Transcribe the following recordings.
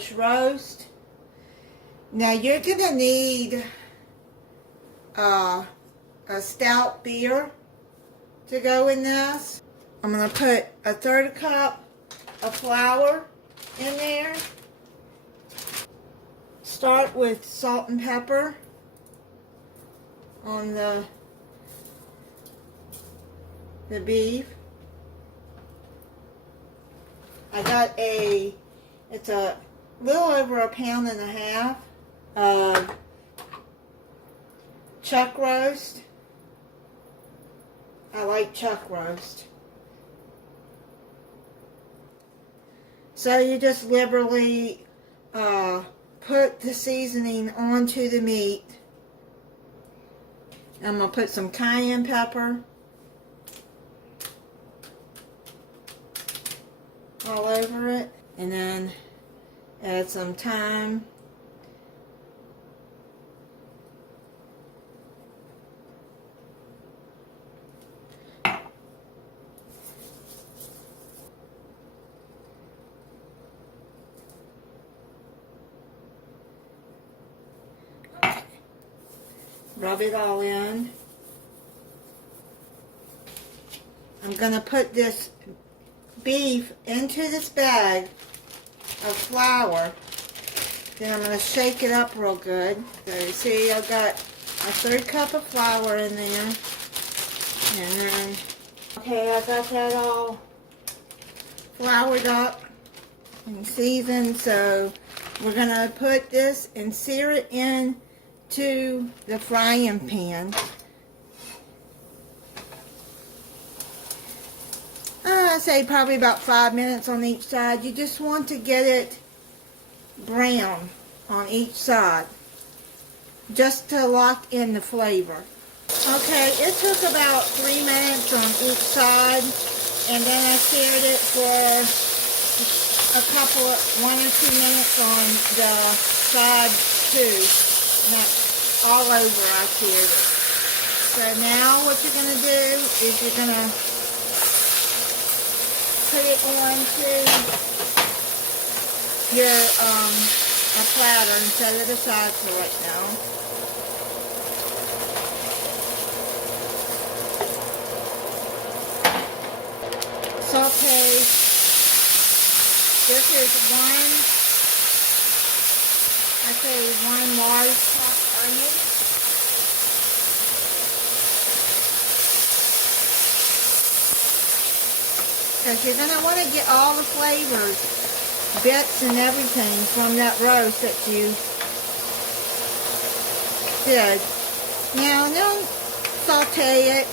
Irish roast. Now you're going to need a stout beer to go in this. I'm going to put a 1/3 cup of flour in there. Start with salt and pepper on the beef. I got it's a little over 1.5 pounds of chuck roast. I like chuck roast. So you just liberally put the seasoning onto the meat. I'm going to put some cayenne pepper all over it, and then add some thyme, rub it all in. I'm going to put this beef into this bag of flour. Then I'm going to shake it up real good. So you see I've got a 1/3 cup of flour in there. And then, okay, I got that all floured up and seasoned. So we're going to put this and sear it in to the frying pan. I say probably about 5 minutes on each side. You just want to get it brown on each side, just to lock in the flavor. Okay, it took about 3 minutes on each side, and then I seared it for a couple of 1 or 2 minutes on the side too. That's all over. I seared it. So now what you're going to do is you're going to put it onto your a platter and set it aside for right now. Saute. This is one large chopped onion. Because you're going to want to get all the flavors, bits and everything from that roast that you did. Now, don't saute it,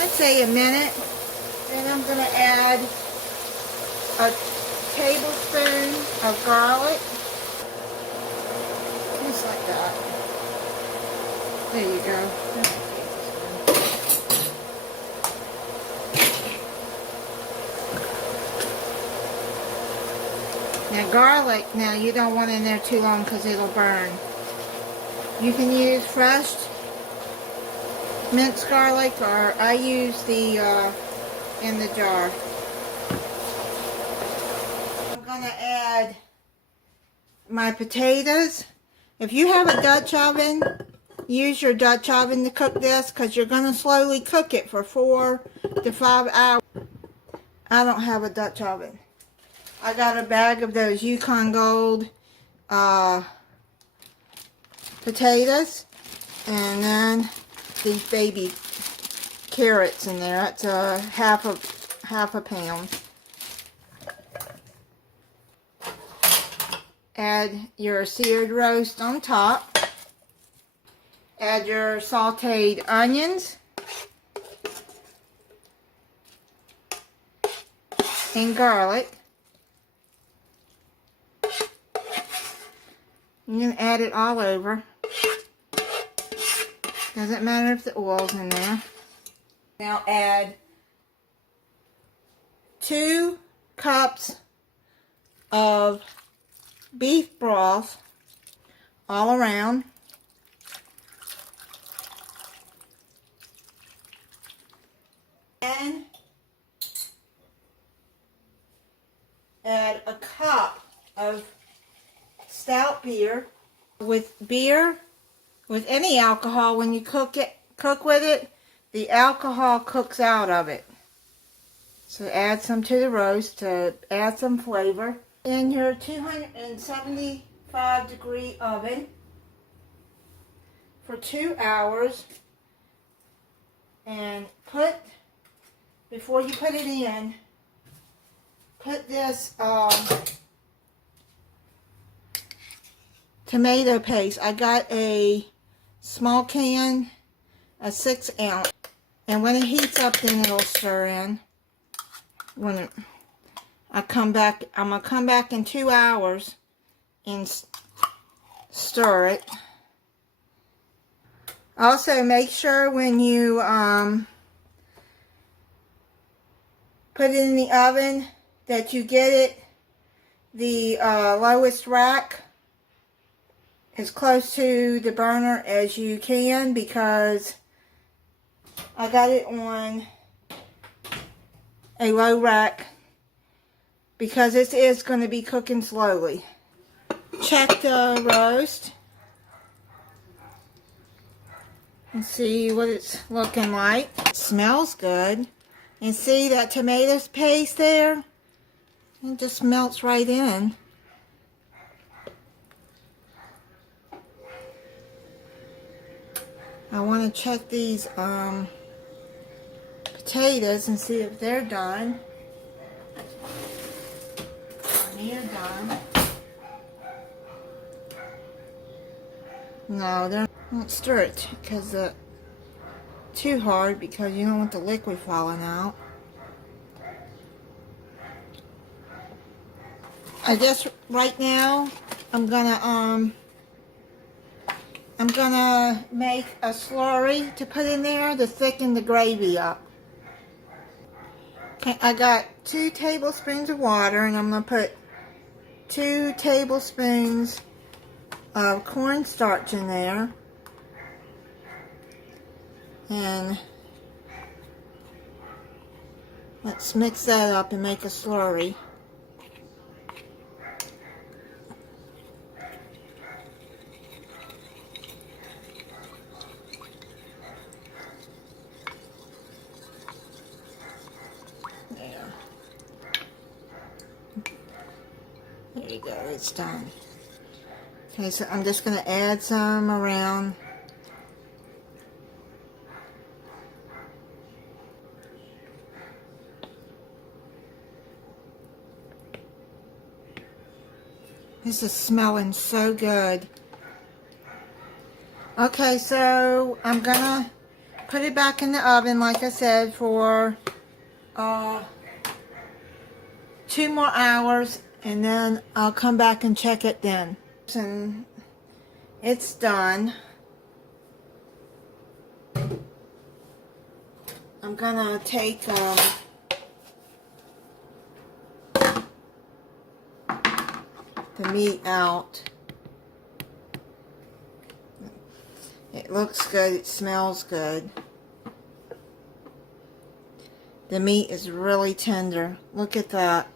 I'd say a minute. Then I'm going to add a tablespoon of garlic. Just like that. There you go. Now garlic, now you don't want it in there too long because it'll burn. You can use fresh minced garlic, or I use the in the jar. I'm going to add my potatoes. If you have a Dutch oven, use your Dutch oven to cook this, because you're going to slowly cook it for 4 to 5 hours. I don't have a Dutch oven. I got a bag of those Yukon Gold potatoes, and then these baby carrots in there. That's half a pound. Add your seared roast on top. Add your sauteed onions and garlic. You can add it all over. Doesn't matter if the oil's in there. Now add 2 cups of beef broth all around. And add a cup of stout beer. With beer, with any alcohol, when you cook with it, the alcohol cooks out of it. So add some to the roast to add some flavor. In your 275 degree oven for 2 hours, and before you put it in, put this tomato paste. I got a small can, a 6 ounce, and when it heats up, then it'll stir in. When I'm gonna come back in 2 hours and stir it. Also, make sure when you put it in the oven that you get it the lowest rack as close to the burner as you can, because I got it on a low rack because this is going to be cooking slowly. Check the roast and see what it's looking like. It smells good. And see that tomato paste there? It just melts right in. I want to check these potatoes and see if they're done. They're done. No, they're not. Stir it because too hard, because you don't want the liquid falling out. I guess right now I'm gonna make a slurry to put in there to thicken the gravy up. Okay, I got 2 tablespoons of water, and I'm gonna put 2 tablespoons of cornstarch in there. And let's mix that up and make a slurry. There. There you go, it's done. Okay, so I'm just going to add some around. This is smelling so good. Okay, so I'm gonna put it back in the oven, like I said, for 2 more hours, and then I'll come back and check it then. And it's done. I'm gonna take the meat out. It looks good, it smells good. The meat is really tender. Look at that.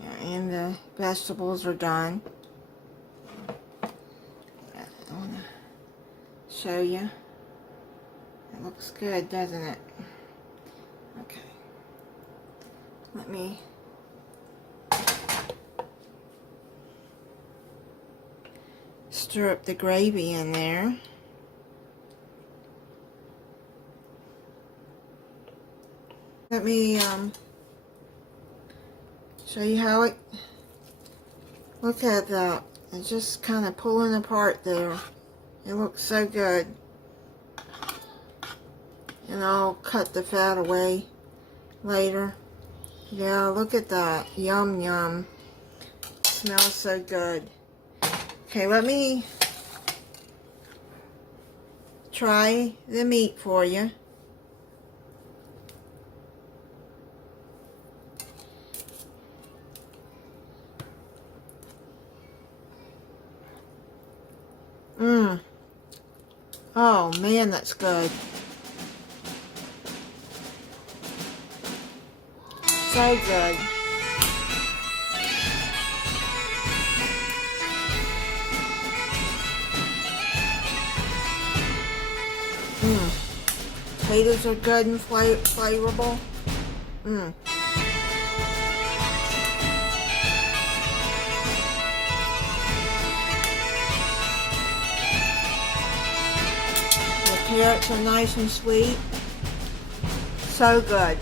Yeah, and the vegetables are done. I want to show you. It looks good, doesn't it? Okay, let me stir up the gravy in there. Let me show you how it, look at that, it's just kind of pulling apart there. It looks so good. And I'll cut the fat away later. Yeah, look at that. Yum, yum. Smells so good. Okay, let me try the meat for you. Oh man, that's good. so good. Potatoes are good and flavorful. The carrots are nice and sweet. So good.